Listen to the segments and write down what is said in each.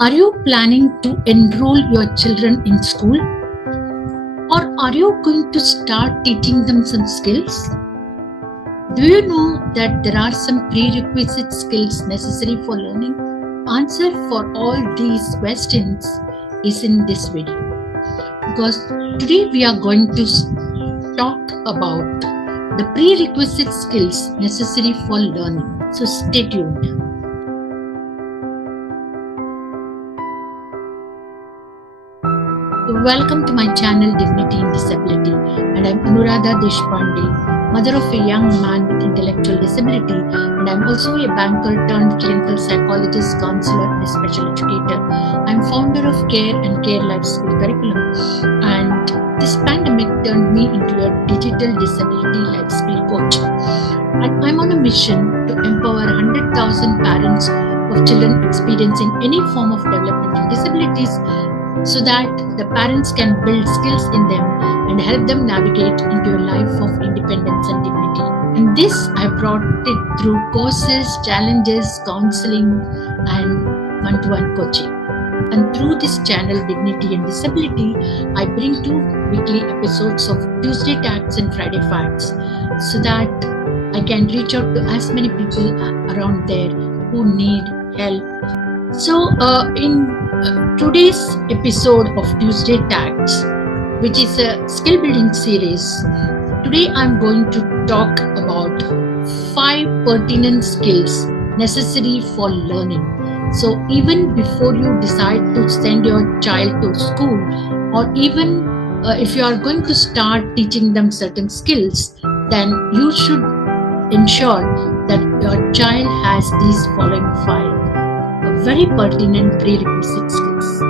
Are you planning to enroll your children in school? Or are you going to start teaching them some skills? Do you know that there are some prerequisite skills necessary for learning? Answer for all these questions is in this video, because today we are going to talk about the prerequisite skills necessary for learning. So stay tuned. Welcome to my channel Dignity in Disability, and I'm Anuradha Deshpande, mother of a young man with intellectual disability, and I'm also a banker turned clinical psychologist, counselor, and a special educator. I'm founder of Care and Care Life Skill Curriculum, and this pandemic turned me into a digital disability life skill coach. And I'm on a mission to empower 100,000 parents of children experiencing any form of developmental disabilities, so that the parents can build skills in them and help them navigate into a life of independence and dignity. And this I brought it through courses, challenges, counseling, and one-to-one coaching. And through this channel, Dignity and Disability, I bring 2 weekly episodes of Tuesday Tags and Friday Facts, so that I can reach out to as many people around there who need help. So in today's episode of Tuesday Tags, which is a skill building series, today I'm going to talk about 5 pertinent skills necessary for learning. So even before you decide to send your child to school, or even if you are going to start teaching them certain skills, then you should ensure that your child has these following 5 very pertinent prerequisite skills.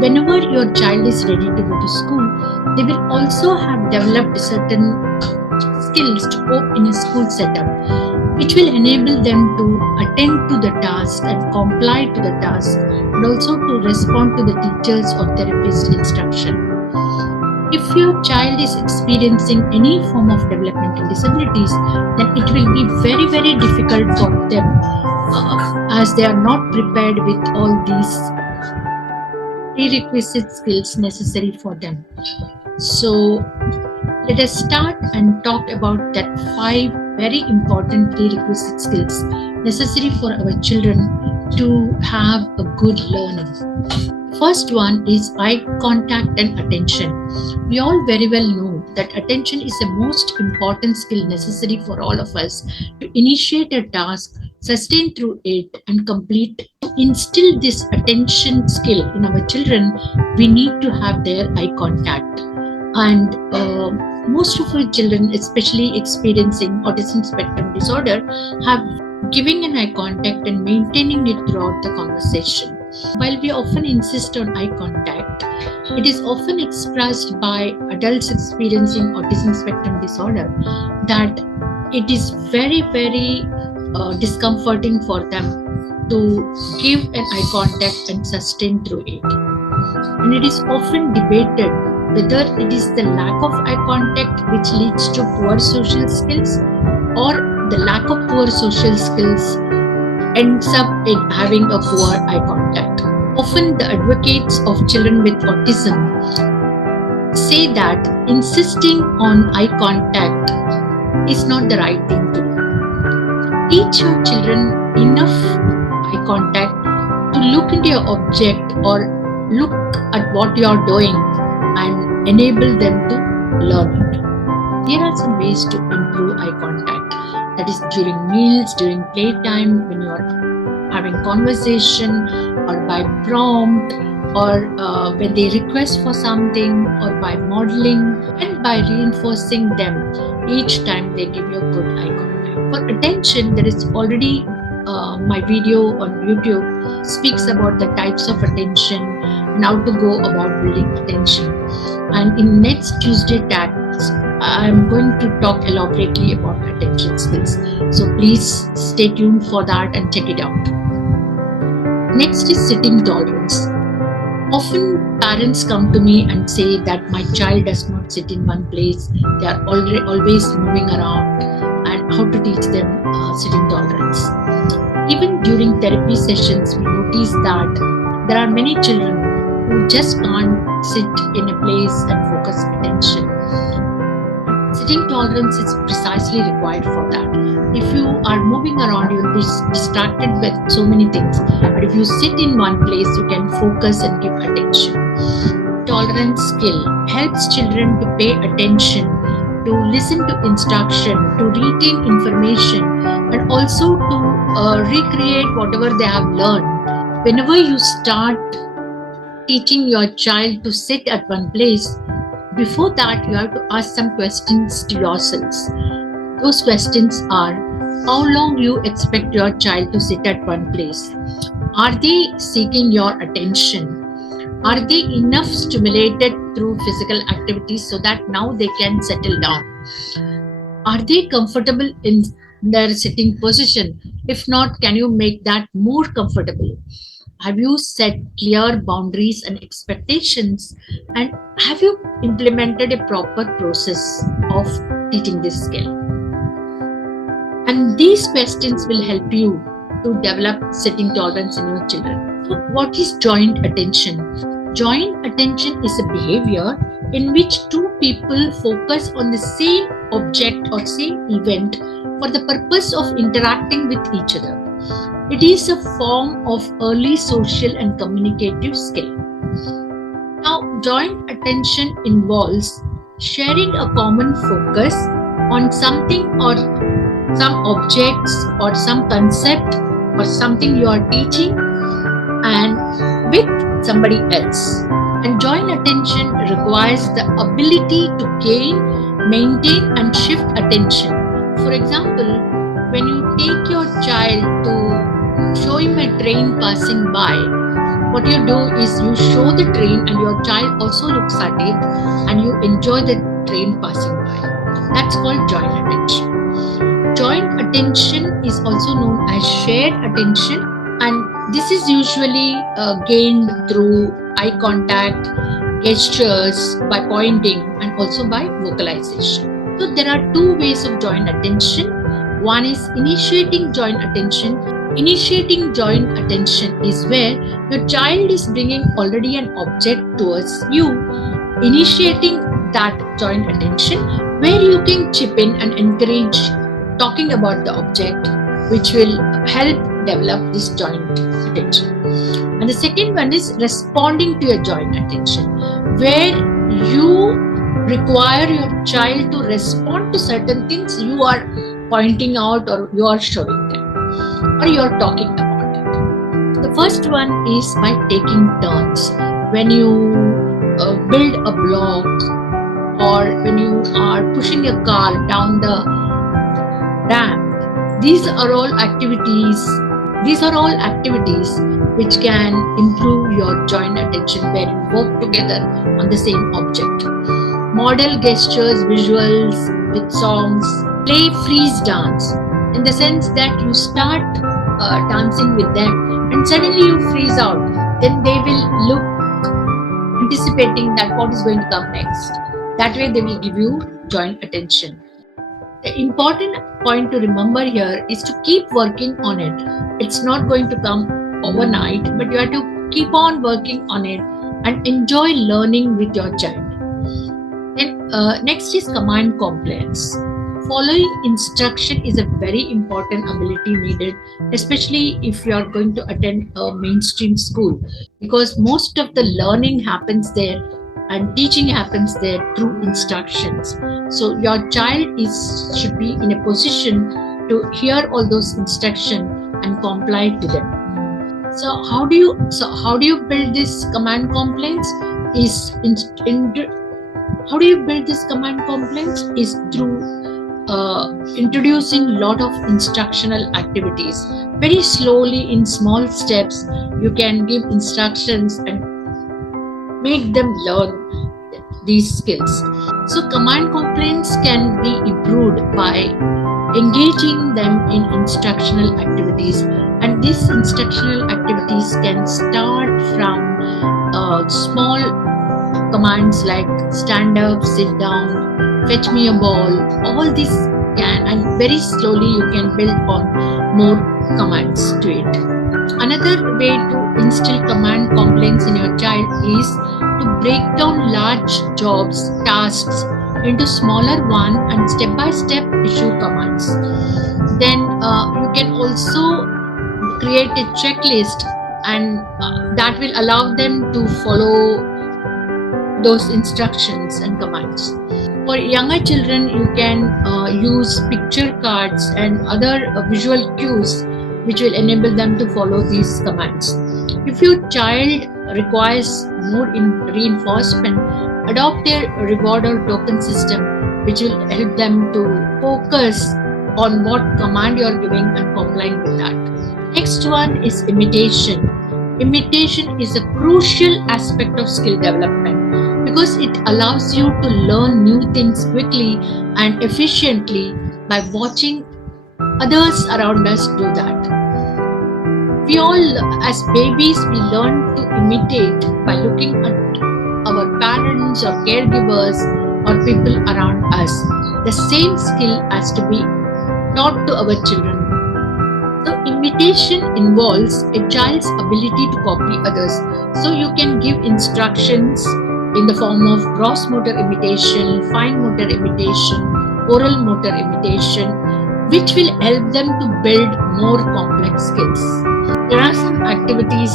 Whenever your child is ready to go to school, they will also have developed certain skills to cope in a school setup, which will enable them to attend to the task and comply to the task, and also to respond to the teachers or therapist instruction. If your child is experiencing any form of developmental disabilities, then it will be very, very difficult for them, as they are not prepared with all these prerequisite skills necessary for them. So let us start and talk about that 5 very important prerequisite skills necessary for our children to have a good learning. First one is eye contact and attention. We all very well know that attention is the most important skill necessary for all of us to initiate a task, sustain through it, and complete. To instill this attention skill in our children, we need to have their eye contact. And most of our children, especially experiencing autism spectrum disorder, have giving an eye contact and maintaining it throughout the conversation. While we often insist on eye contact, it is often expressed by adults experiencing autism spectrum disorder that it is very, very discomforting for them to give an eye contact and sustain through it. And it is often debated whether it is the lack of eye contact which leads to poor social skills, or the lack of poor social skills ends up in having a poor eye contact. Often the advocates of children with autism say that insisting on eye contact is not the right thing to do. Teach your children enough eye contact to look into your object or look at what you are doing and enable them to learn it. Here are some ways to improve eye contact. That is during meals, during playtime, when you are having conversation, or by prompt, or when they request for something, or by modeling, and by reinforcing them each time they give you a good eye contact. For attention, there is already my video on YouTube speaks about the types of attention and how to go about building attention. And in next Tuesday Tags, I'm going to talk elaborately about attention skills. So please stay tuned for that and check it out. Next is sitting tolerance. Often parents come to me and say that my child does not sit in one place. They are always moving around, and how to teach them sitting tolerance. Even during therapy sessions, we notice that there are many children who just can't sit in a place and focus attention. Sitting tolerance is precisely required for that. If you are moving around, you will be distracted with so many things. But if you sit in one place, you can focus and give attention. Tolerance skill helps children to pay attention, to listen to instruction, to retain information, and also to recreate whatever they have learned. Whenever you start teaching your child to sit at one place, before that you have to ask some questions to yourselves. Those questions are: how long you expect your child to sit at one place? Are they seeking your attention? Are they enough stimulated through physical activities so that now they can settle down? Are they comfortable in their sitting position? If not, can you make that more comfortable? Have you set clear boundaries and expectations? And have you implemented a proper process of teaching this skill? And these questions will help you to develop sitting tolerance in your children. So, what is joint attention? Joint attention is a behavior in which two people focus on the same object or same event for the purpose of interacting with each other. It is a form of early social and communicative skill. Now, joint attention involves sharing a common focus on something or some objects or some concept or something you are teaching and with somebody else. And joint attention requires the ability to gain, maintain, and shift attention. For example, when you take your child to show him a train passing by, what you do is you show the train and your child also looks at it and you enjoy the train passing by. That's called joint attention. Joint attention is also known as shared attention, and this is usually gained through eye contact, gestures, by pointing, and also by vocalization. So there are two ways of joint attention. One is initiating joint attention. Initiating joint attention is where your child is bringing already an object towards you, initiating that joint attention, where you can chip in and encourage talking about the object, which will help develop this joint attention. And the second one is responding to your joint attention, where you require your child to respond to certain things you are pointing out or you are showing them or you are talking about it. The first one is by taking turns. When you build a block or when you are pushing a car down the ramp, these are all activities which can improve your joint attention, where you work together on the same object. Model gestures, visuals with songs, play freeze dance, in the sense that you start dancing with them and suddenly you freeze out, then they will look anticipating that what is going to come next. That way they will give you joint attention. The important point to remember here is to keep working on it. It's not going to come overnight, but you have to keep on working on it and enjoy learning with your child. Then next is command compliance. Following instruction is a very important ability needed, especially if you are going to attend a mainstream school, because most of the learning happens there and teaching happens there through instructions. So your child should be in a position to hear all those instructions and comply to them. So how do you build this command compliance? How do you build this command compliance is through introducing a lot of instructional activities. Very slowly, in small steps, you can give instructions and make them learn these skills. So command compliance can be improved by engaging them in instructional activities, and these instructional activities can start from small commands like stand up, sit down, fetch me a ball. All these can, and very slowly you can build on more commands to it. Another way to instill command complaints in your child is to break down large jobs, tasks into smaller one and step by step issue commands. Then you can also create a checklist, and that will allow them to follow those instructions and commands. For younger children, you can use picture cards and other visual cues which will enable them to follow these commands. If your child requires more reinforcement, adopt a reward or token system which will help them to focus on what command you are giving and complying with that. Next one is imitation. Imitation is a crucial aspect of skill development because it allows you to learn new things quickly and efficiently by watching others around us do that. We all, as babies, we learn to imitate by looking at our parents or caregivers or people around us. The same skill has to be taught to our children. So imitation involves a child's ability to copy others. So you can give instructions in the form of gross motor imitation, fine motor imitation, oral motor imitation, which will help them to build more complex skills. There are some activities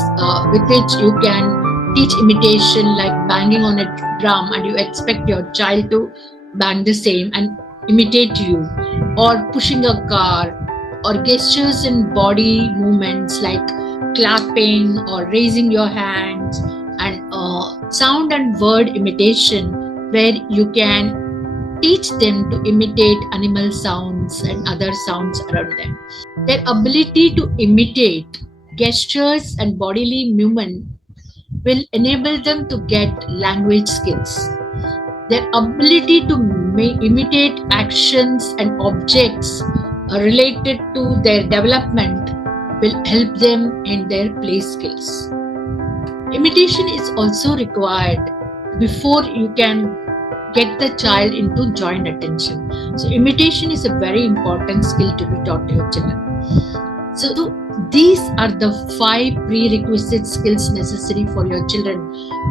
with which you can teach imitation, like banging on a drum, and you expect your child to bang the same and imitate you, or pushing a car, or gestures and body movements like clapping or raising your hands, and sound and word imitation, where you can teach them to imitate animal sounds and other sounds around them. Their ability to imitate gestures and bodily movement will enable them to get language skills. Their ability to imitate actions and objects related to their development will help them in their play skills. Imitation is also required before you can get the child into joint attention. So imitation is a very important skill to be taught to your children. So these are the 5 prerequisite skills necessary for your children.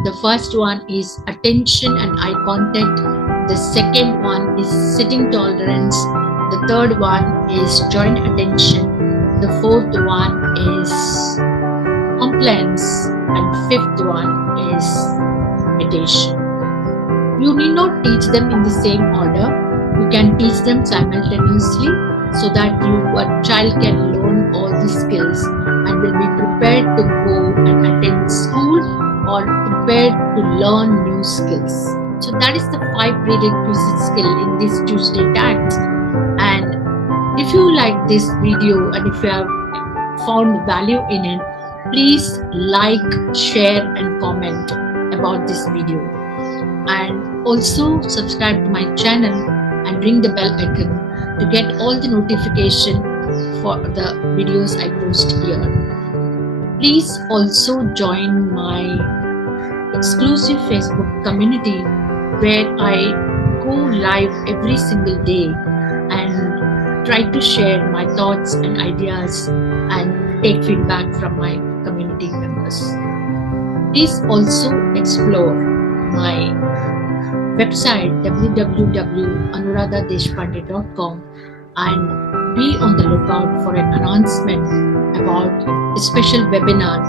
The first one is attention and eye contact. The second one is sitting tolerance. The third one is joint attention. The fourth one is compliance. And fifth one is imitation. You need not teach them in the same order. You can teach them simultaneously so that your child can learn all the skills and will be prepared to go and attend school or prepared to learn new skills. So that is the 5 prerequisite skill in this Tuesday Tags. And if you like this video and if you have found value in it, please like, share and comment about this video. And also subscribe to my channel and ring the bell icon to get all the notification for the videos I post here. Please also join my exclusive Facebook community where I go live every single day and try to share my thoughts and ideas and take feedback from my community members. Please also explore my website www.anuradhadeshpande.com and be on the lookout for an announcement about a special webinar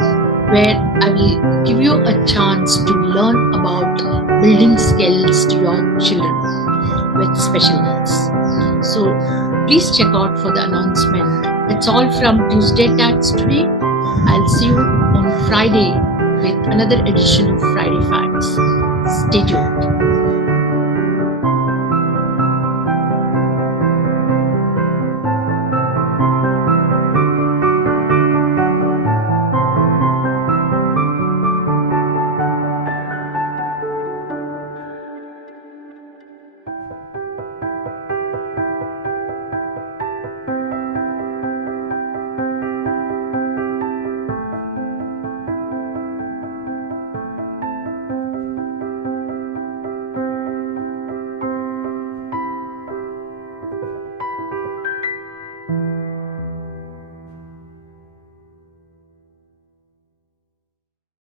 where I will give you a chance to learn about building skills to your children with special needs. So please check out for the announcement. That's all from Tuesday Tags today. I'll see you on Friday with another edition of Friday Facts. Stay tuned.